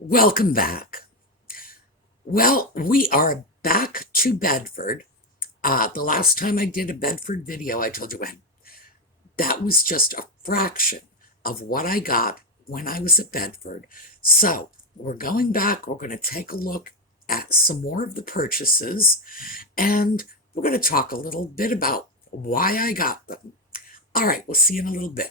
Welcome back. Well, we are back to Bedford. The last time I did a Bedford video, I told you that was just a fraction of what I got when I was at Bedford. So we're going back. We're going to take a look at some more of the purchases, and we're going to talk a little bit about why I got them. All right, we'll see you in a little bit.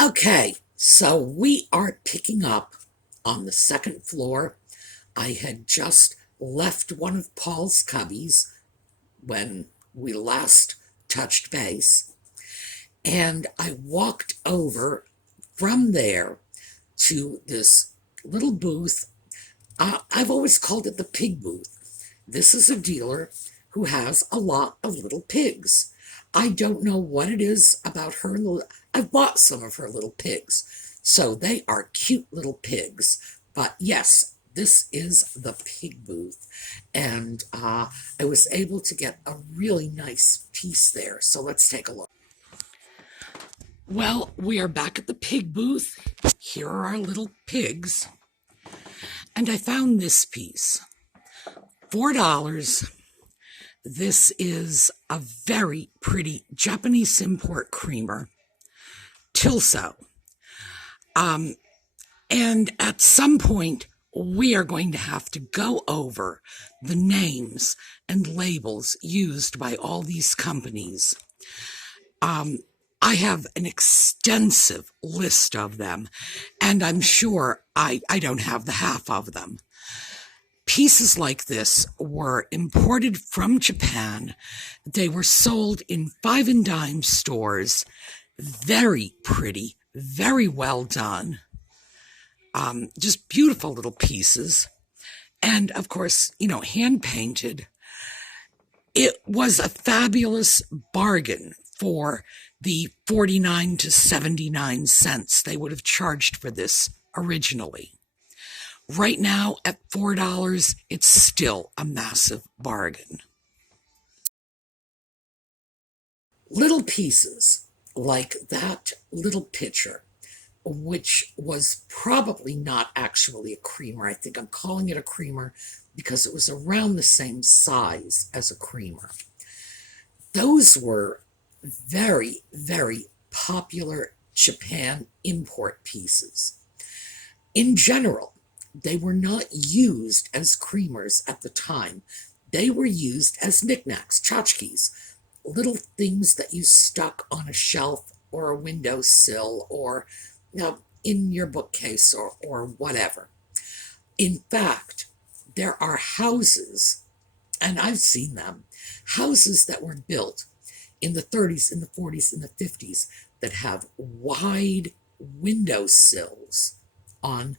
Okay, so we are picking up on the second floor. I had just left one of Paul's cubbies when we last touched base, and I walked over from there to this little booth. I've always called it the pig booth. This is a dealer who has a lot of little pigs. I don't know what it is about her. I've bought some of her little pigs, so they are cute little pigs. But yes, this is the pig booth, and I was able to get a really nice piece there. So let's take a look. Well, we are back at the pig booth. Here are our little pigs, and I found this piece, $4. This is a very pretty Japanese import creamer, Tilso. And at some point, we are going to have to go over the names and labels used by all these companies. I have an extensive list of them, and I'm sure I don't have the half of them. Pieces like this were imported from Japan. They were sold in 5 and dime stores. Very pretty, very well done. Just beautiful little pieces. And of course, hand painted. It was a fabulous bargain for the 49 to 79 cents they would have charged for this originally. Right now, at $4, it's still a massive bargain. Little pieces like that little pitcher, which was probably not actually a creamer. I think I'm calling it a creamer because it was around the same size as a creamer. Those were very, very popular Japan import pieces. In general, they were not used as creamers at the time. They were used as knickknacks, tchotchkes, little things that you stuck on a shelf or a windowsill or in your bookcase or whatever. In fact, there are houses, and I've seen them, houses that were built in the 30s, in the 40s, in the 50s that have wide windowsills on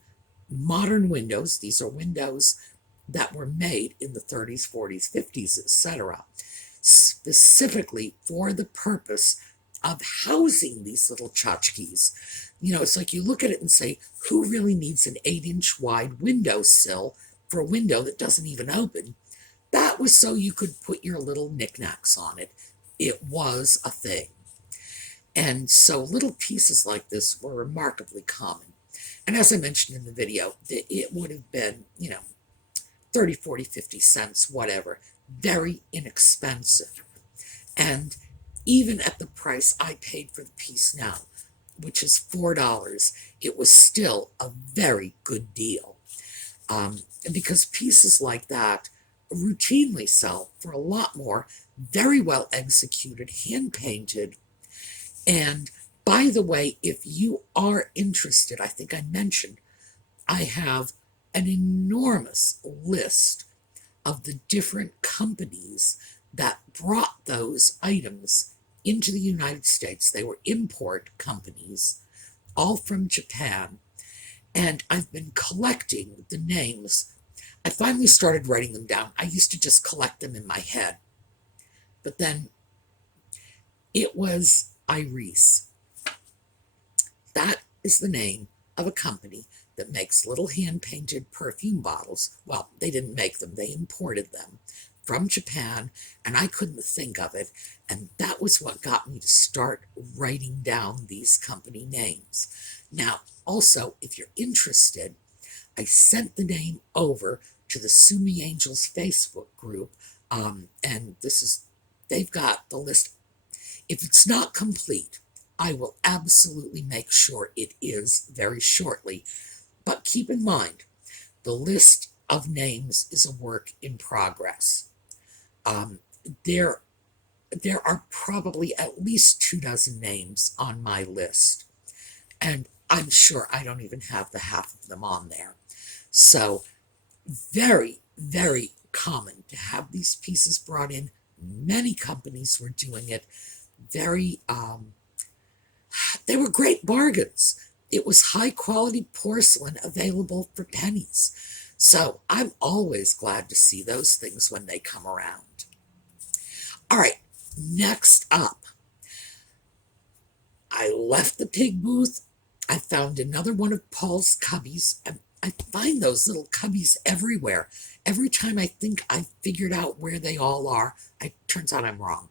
modern windows. These are windows that were made in the 30s, 40s, 50s, etc., specifically for the purpose of housing these little tchotchkes. It's like you look at it and say, who really needs an 8-inch wide windowsill for a window that doesn't even open? That was so you could put your little knickknacks on it. It was a thing. And so little pieces like this were remarkably common. And as I mentioned in the video, it would have been, 30, 40, 50 cents, whatever. Very inexpensive. And even at the price I paid for the piece now, which is $4, it was still a very good deal. Because pieces like that routinely sell for a lot more, very well executed, hand-painted. And by the way, if you are interested, I think I mentioned, I have an enormous list of the different companies that brought those items into the United States. They were import companies, all from Japan. And I've been collecting the names. I finally started writing them down. I used to just collect them in my head. But then It was Iris. That is the name of a company that makes little hand-painted perfume bottles. Well, they didn't make them, they imported them from Japan, and I couldn't think of it, and that was what got me to start writing down these company names. Now, also, if you're interested, I sent the name over to the Sue Me Angels Facebook group, and they've got the list. If it's not complete, I will absolutely make sure it is very shortly. But keep in mind, the list of names is a work in progress. Um, there, there are probably at least 24 names on my list, and I'm sure I don't even have the half of them on there. So, very, very common to have these pieces brought in. Many companies were doing it. Very, they were great bargains. It was high quality porcelain available for pennies. So I'm always glad to see those things when they come around. All right, next up, I left the pig booth. I found another one of Paul's cubbies, and I find those little cubbies everywhere. Every time I think I've figured out where they all are, it turns out I'm wrong.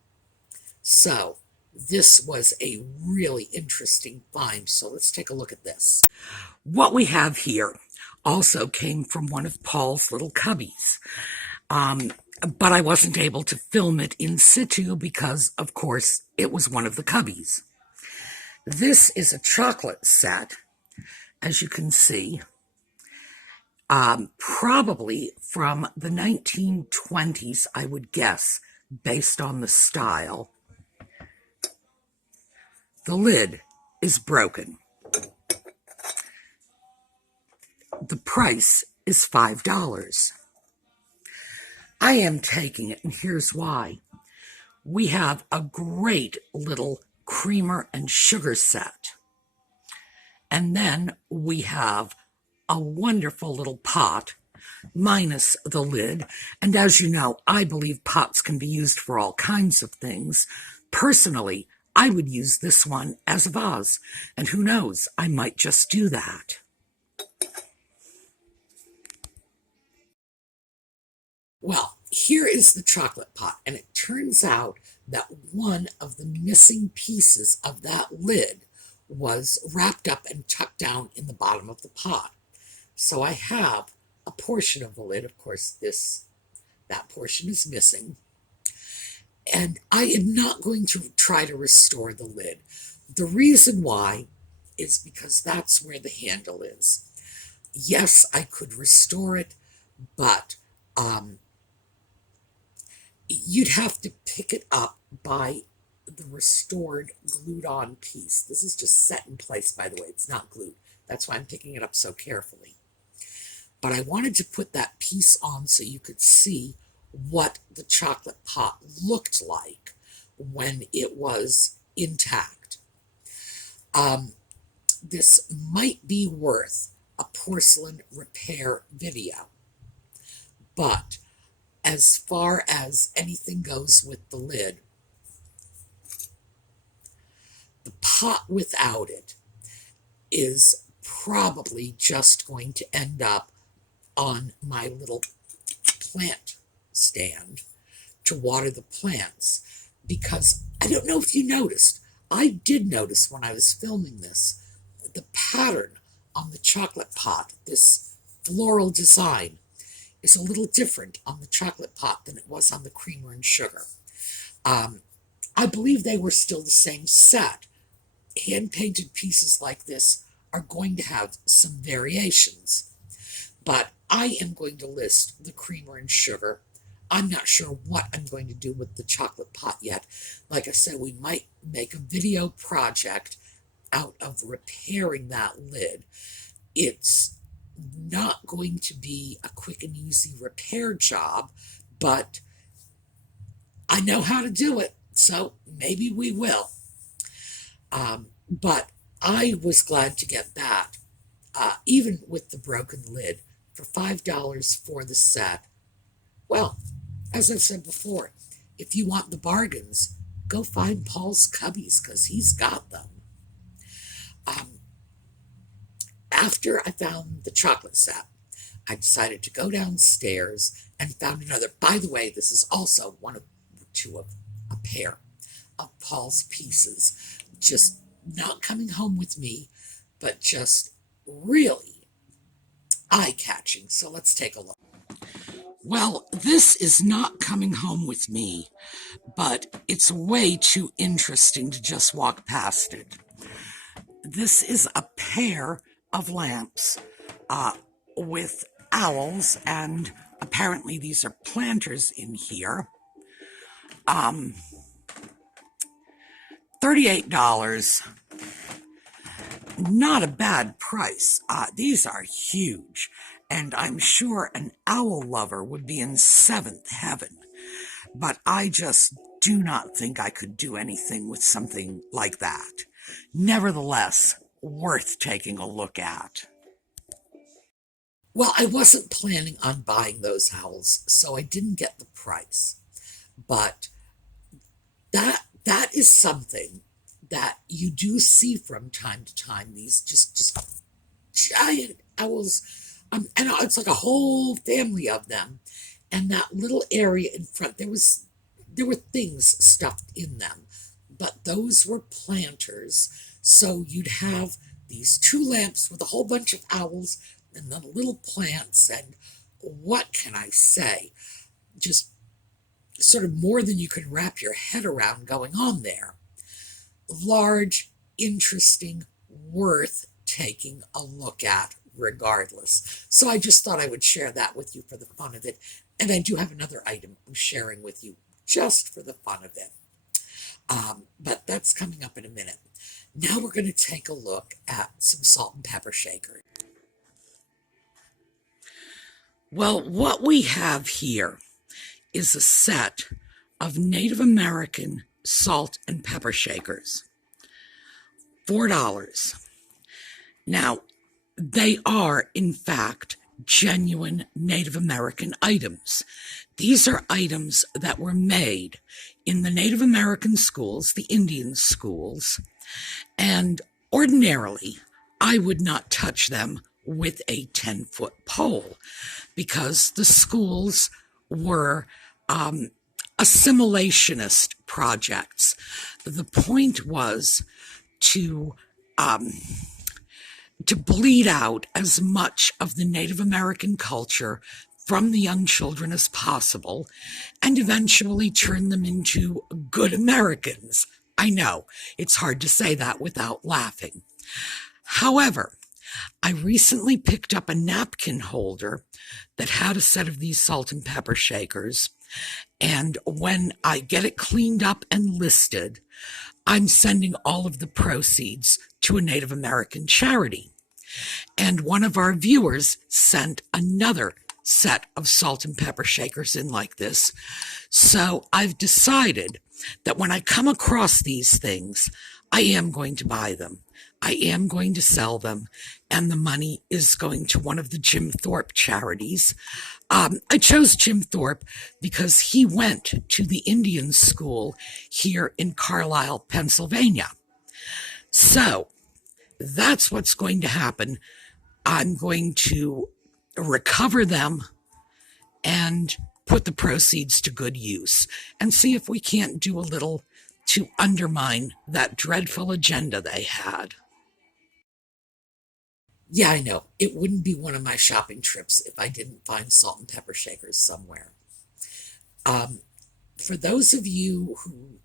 So this was a really interesting find. So let's take a look at this. What we have here also came from one of Paul's little cubbies. But I wasn't able to film it in situ because, of course, it was one of the cubbies. This is a chocolate set, as you can see, probably from the 1920s, I would guess, based on the style. The lid is broken. The price is $5. I am taking it, and here's why. We have a great little creamer and sugar set. And then we have a wonderful little pot, minus the lid. And as you know, I believe pots can be used for all kinds of things. Personally, I would use this one as a vase. And who knows, I might just do that. Well, here is the chocolate pot, and it turns out that one of the missing pieces of that lid was wrapped up and tucked down in the bottom of the pot. So I have a portion of the lid. Of course, that portion is missing. And I am not going to try to restore the lid. The reason why is because that's where the handle is. Yes, I could restore it, but you'd have to pick it up by the restored glued on piece. This is just set in place, by the way. It's not glued. That's why I'm picking it up so carefully. But I wanted to put that piece on so you could see what the chocolate pot looked like when it was intact. This might be worth a porcelain repair video, but as far as anything goes with the lid, the pot without it is probably just going to end up on my little plant stand to water the plants, because I don't know if you noticed, I did notice when I was filming this, the pattern on the chocolate pot, this floral design, is a little different on the chocolate pot than it was on the creamer and sugar. I believe they were still the same set. Hand-painted pieces like this are going to have some variations, but I am going to list the creamer and sugar. I'm not sure what I'm going to do with the chocolate pot yet. Like I said, we might make a video project out of repairing that lid. It's not going to be a quick and easy repair job, but I know how to do it, so maybe we will. But I was glad to get that, even with the broken lid, for $5 for the set. Well, as I've said before, if you want the bargains, go find Paul's cubbies because he's got them. After I found the chocolate set, I decided to go downstairs and found another. By the way, this is also one of two of a pair of Paul's pieces. Just not coming home with me, but just really eye-catching. So let's take a look. Well, this is not coming home with me, but it's way too interesting to just walk past it. This is a pair of lamps with owls, and apparently these are planters in here. $38. Not a bad price. These are huge, and I'm sure an owl lover would be in seventh heaven. But I just do not think I could do anything with something like that. Nevertheless, worth taking a look at. Well, I wasn't planning on buying those owls, so I didn't get the price. But that is something that you do see from time to time, these just giant owls, and it's like a whole family of them, and that little area in front, there were things stuffed in them, but those were planters. So you'd have these two lamps with a whole bunch of owls and the little plants, and what can I say, just sort of more than you could wrap your head around going on there. Large, interesting, worth taking a look at regardless. So I just thought I would share that with you for the fun of it. And I do have another item I'm sharing with you just for the fun of it. But that's coming up in a minute. Now we're going to take a look at some salt and pepper shakers. Well, what we have here is a set of Native American salt and pepper shakers. $4. Now, they are, in fact, genuine Native American items. These are items that were made in the Native American schools, the Indian schools, and ordinarily, I would not touch them with a 10-foot pole because the schools were assimilationist projects. The point was to bleed out as much of the Native American culture from the young children as possible and eventually turn them into good Americans. I know, it's hard to say that without laughing. However, I recently picked up a napkin holder that had a set of these salt and pepper shakers, and when I get it cleaned up and listed, I'm sending all of the proceeds to a Native American charity. And one of our viewers sent another set of salt and pepper shakers in like this. So I've decided that when I come across these things, I am going to buy them. I am going to sell them, and the money is going to one of the Jim Thorpe charities. I chose Jim Thorpe because he went to the Indian school here in Carlisle, Pennsylvania. So that's what's going to happen. I'm going to recover them and put the proceeds to good use and see if we can't do a little to undermine that dreadful agenda they had. Yeah, I know. It wouldn't be one of my shopping trips if I didn't find salt and pepper shakers somewhere. For those of you who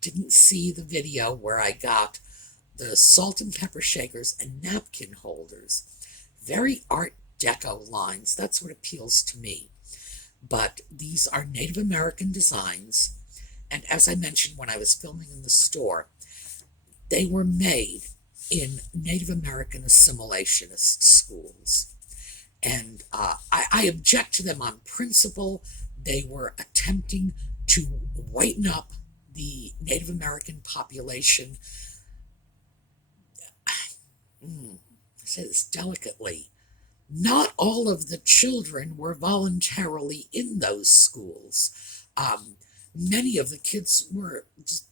didn't see the video where I got the salt and pepper shakers and napkin holders, very Art Deco lines, that's what appeals to me. But these are Native American designs, and as I mentioned when I was filming in the store, they were made in Native American assimilationist schools. And I object to them on principle. They were attempting to whiten up the Native American population. I say this delicately. Not all of the children were voluntarily in those schools. Many of the kids were just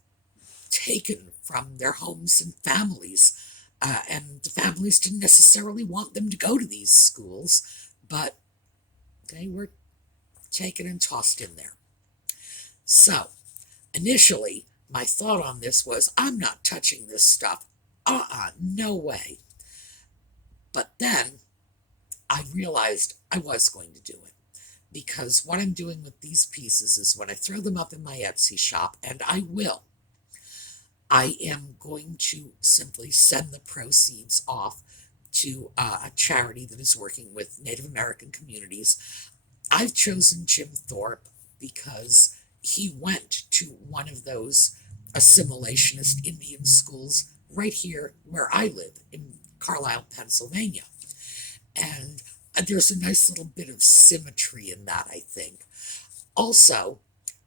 taken from their homes and families. And the families didn't necessarily want them to go to these schools, but they were taken and tossed in there. So, initially, my thought on this was, I'm not touching this stuff. No way. But then I realized I was going to do it. Because what I'm doing with these pieces is when I throw them up in my Etsy shop, and I will, I am going to simply send the proceeds off to a charity that is working with Native American communities. I've chosen Jim Thorpe because he went to one of those assimilationist Indian schools right here where I live in Carlisle, Pennsylvania. And there's a nice little bit of symmetry in that, I think. Also,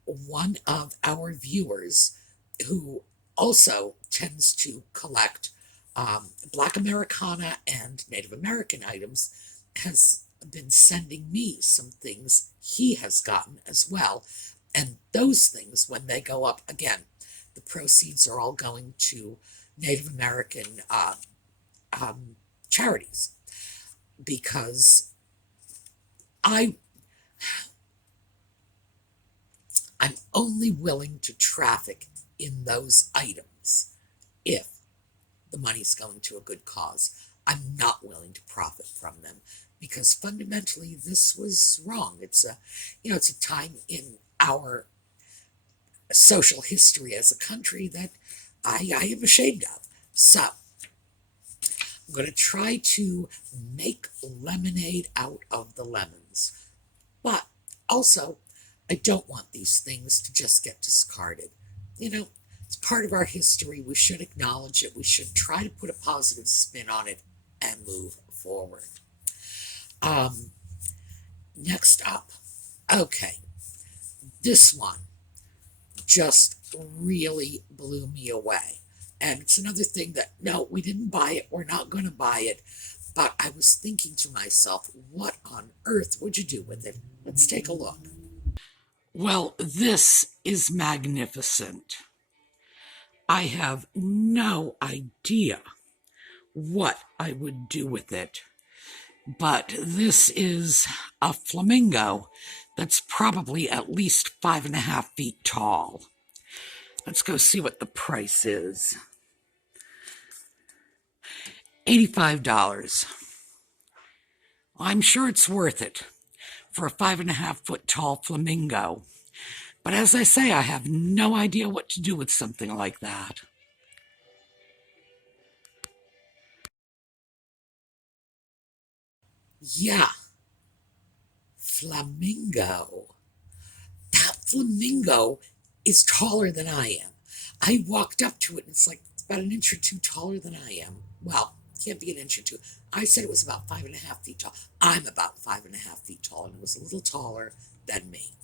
one of our viewers who also tends to collect Black Americana and Native American items has been sending me some things he has gotten as well. And those things, when they go up, again, the proceeds are all going to Native American charities, because I'm only willing to traffic in those items if the money's going to a good cause. I'm not willing to profit from them because fundamentally this was wrong. It's a time in our social history as a country that I am ashamed of. So I'm going to try to make lemonade out of the lemons. But also, I don't want these things to just get discarded. It's part of our history. We should acknowledge it. We should try to put a positive spin on it and move forward. Next up, okay, this one just really blew me away. And it's another thing that, no, we didn't buy it. We're not going to buy it. But I was thinking to myself, what on earth would you do with it? Let's take a look. Well, this is magnificent. I have no idea what I would do with it. But this is a flamingo that's probably at least 5.5 feet tall. Let's go see what the price is. $85. I'm sure it's worth it for a 5.5-foot tall flamingo. But as I say, I have no idea what to do with something like that. Yeah, flamingo. That flamingo is taller than I am. I walked up to it and it's about an inch or two taller than I am. Well, can't be an inch or two. I said it was about 5.5 feet tall. I'm about 5.5 feet tall, and it was a little taller than me.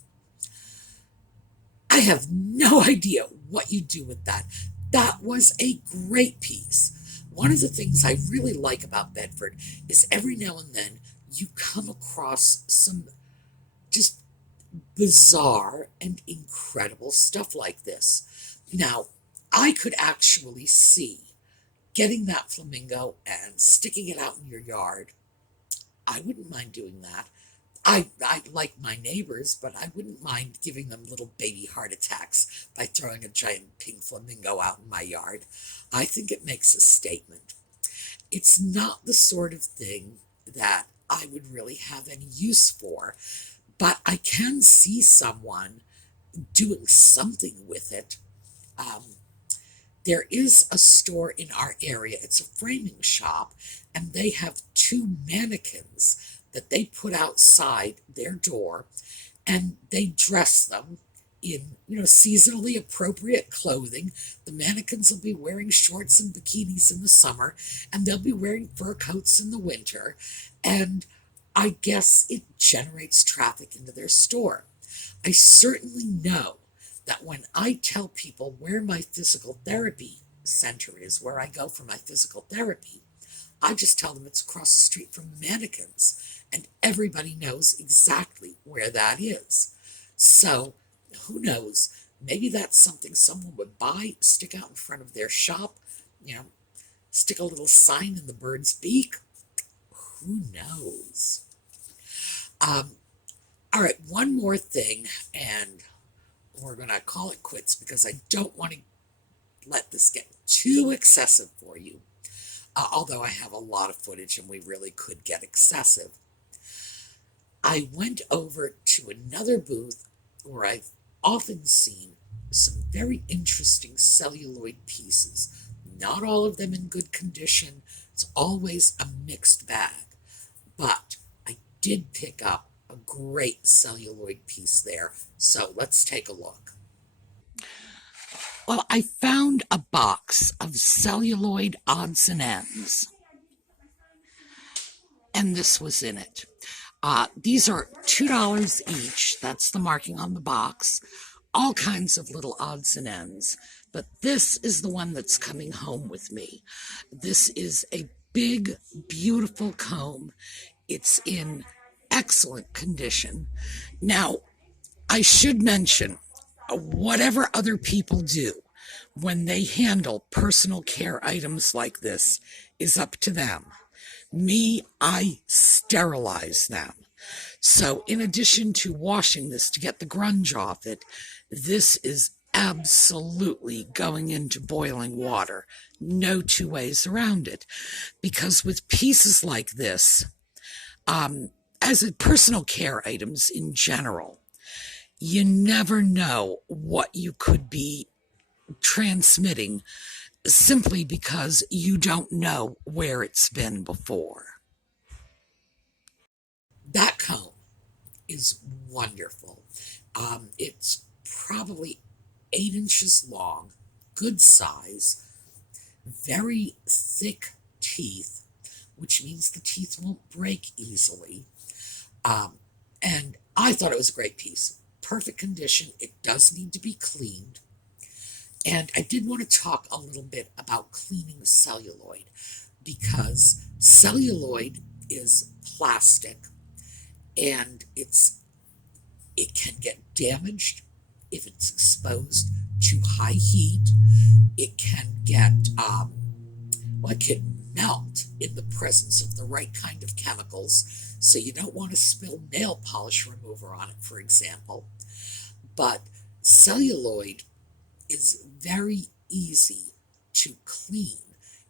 I have no idea what you do with that. That was a great piece. One of the things I really like about Bedford is every now and then you come across some just bizarre and incredible stuff like this. Now, I could actually see getting that flamingo and sticking it out in your yard. I wouldn't mind doing that. I like my neighbors, but I wouldn't mind giving them little baby heart attacks by throwing a giant pink flamingo out in my yard. I think it makes a statement. It's not the sort of thing that I would really have any use for, but I can see someone doing something with it. There is a store in our area. It's a framing shop, and they have 2 mannequins that they put outside their door, and they dress them in, seasonally appropriate clothing. The mannequins will be wearing shorts and bikinis in the summer, and they'll be wearing fur coats in the winter, and I guess it generates traffic into their store. I certainly know that when I tell people where my physical therapy center is, where I go for my physical therapy, I just tell them it's across the street from mannequins, and everybody knows exactly where that is. So, who knows? Maybe that's something someone would buy, stick out in front of their shop, you know, stick a little sign in the bird's beak. Who knows? Um, all right, one more thing, and we're going to call it quits because I don't want to let this get too excessive for you. Although I have a lot of footage and we really could get excessive. I went over to another booth where I've often seen some very interesting celluloid pieces. Not all of them in good condition. It's always a mixed bag. But I did pick up a great celluloid piece there. So let's take a look. Well, I found a box of celluloid odds and ends, and this was in it. These are $2 each. That's the marking on the box. All kinds of little odds and ends. But this is the one that's coming home with me. This is a big, beautiful comb. It's in excellent condition. Now, I should mention, whatever other people do when they handle personal care items like this is up to them. Me, I sterilize them. So in addition to washing this to get the grunge off it, this is absolutely going into boiling water. No two ways around it. Because with pieces like this, as in personal care items in general, you never know what you could be transmitting simply because you don't know where it's been before. That comb is wonderful. It's probably 8 inches long, good size, very thick teeth, which means the teeth won't break easily. And I thought it was a great piece. Perfect condition. It does need to be cleaned. And I did want to talk a little bit about cleaning celluloid, because celluloid is plastic and it can get damaged if it's exposed to high heat. It can get it can melt in the presence of the right kind of chemicals. So you don't want to spill nail polish remover on it, for example. But celluloid is very easy to clean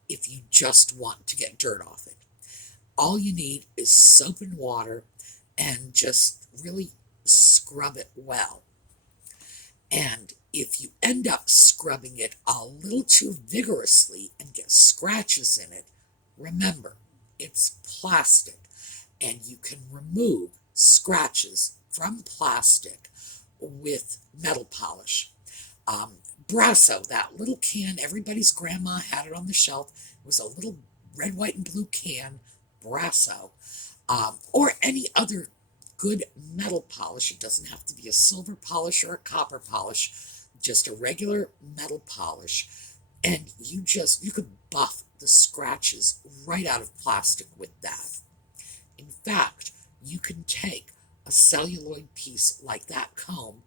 if you just want to get dirt off it. All you need is soap and water and just really scrub it well. And if you end up scrubbing it a little too vigorously and get scratches in it, remember, it's plastic and you can remove scratches from plastic with metal polish. Brasso, that little can, everybody's grandma had it on the shelf. It was a little red, white, and blue can, Brasso, or any other good metal polish. It doesn't have to be a silver polish or a copper polish, just a regular metal polish. And you could buff the scratches right out of plastic with that. In fact, you can take a celluloid piece like that comb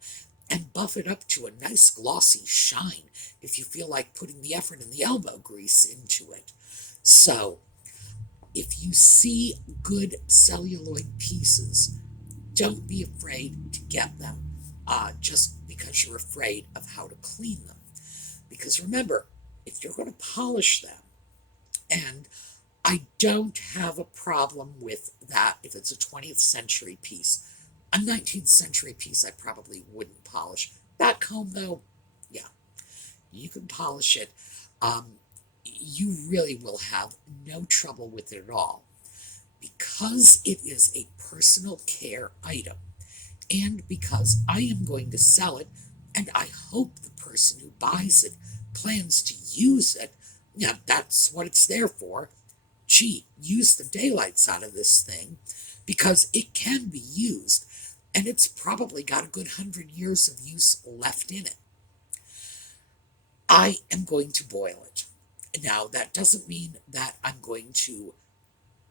and buff it up to a nice glossy shine if you feel like putting the effort and the elbow grease into it. So, if you see good celluloid pieces, don't be afraid to get them just because you're afraid of how to clean them. Because remember, if you're going to polish them, and I don't have a problem with that if it's a 20th century piece. A 19th century piece I probably wouldn't polish. That comb, though, yeah, you can polish it. You really will have no trouble with it at all. Because it is a personal care item, and because I am going to sell it, and I hope the person who buys it plans to use it, yeah, that's what it's there for. Gee, use the daylights out of this thing, because it can be used, and it's probably got a good 100 years of use left in it. I am going to boil it. Now, that doesn't mean that I'm going to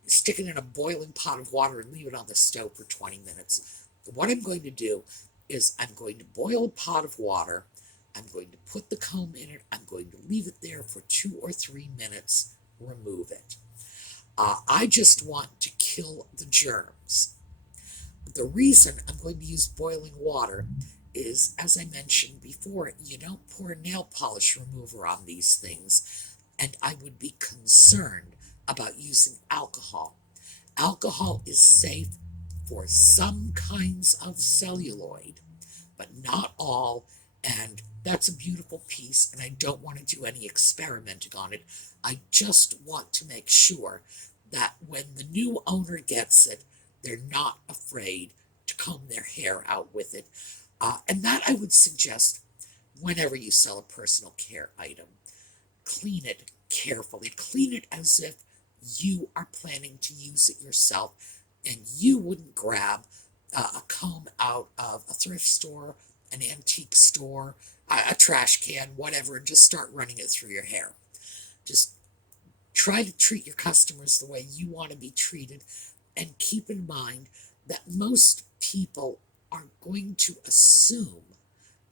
stick it in a boiling pot of water and leave it on the stove for 20 minutes. What I'm going to do is I'm going to boil a pot of water I'm going to put the comb in it. I'm going to leave it there for 2 or 3 minutes, remove it. I just want to kill the germs. The reason I'm going to use boiling water is, as I mentioned before, you don't pour nail polish remover on these things, and I would be concerned about using alcohol. Alcohol is safe for some kinds of celluloid, but not all, and that's a beautiful piece, and I don't want to do any experimenting on it. I just want to make sure that when the new owner gets it, they're not afraid to comb their hair out with it. And that I would suggest whenever you sell a personal care item. Clean it carefully. Clean it as if you are planning to use it yourself, and you wouldn't grab a comb out of a thrift store, an antique store, a trash can, whatever, and just start running it through your hair. Just try to treat your customers the way you want to be treated, and keep in mind that most people are going to assume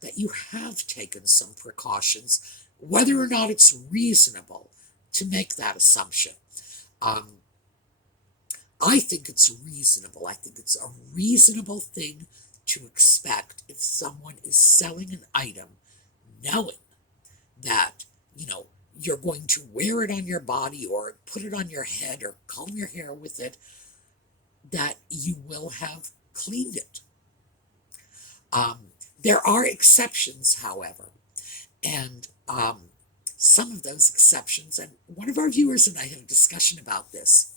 that you have taken some precautions, whether or not it's reasonable to make that assumption. I think it's reasonable. I think it's a reasonable thing to expect if someone is selling an item knowing that, you're going to wear it on your body or put it on your head or comb your hair with it, that you will have cleaned it. There are exceptions, however, and some of those exceptions, and one of our viewers and I had a discussion about this.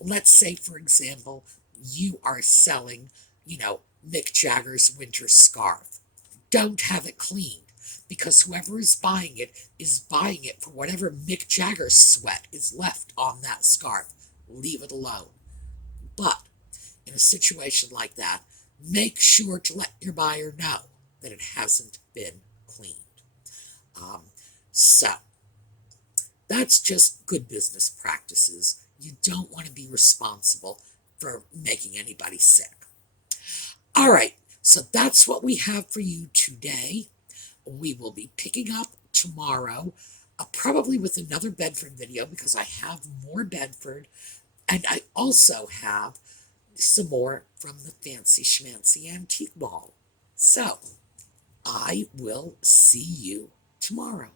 Let's say, for example, you are selling, Mick Jagger's winter scarf. Don't have it cleaned, because whoever is buying it for whatever Mick Jagger sweat is left on that scarf. Leave it alone. But in a situation like that, make sure to let your buyer know that it hasn't been cleaned. So that's just good business practices. You don't want to be responsible for making anybody sick. All right, so that's what we have for you today. We will be picking up tomorrow, probably with another Bedford video, because I have more Bedford, and I also have some more from the Fancy Schmancy Antique Mall. So, I will see you tomorrow.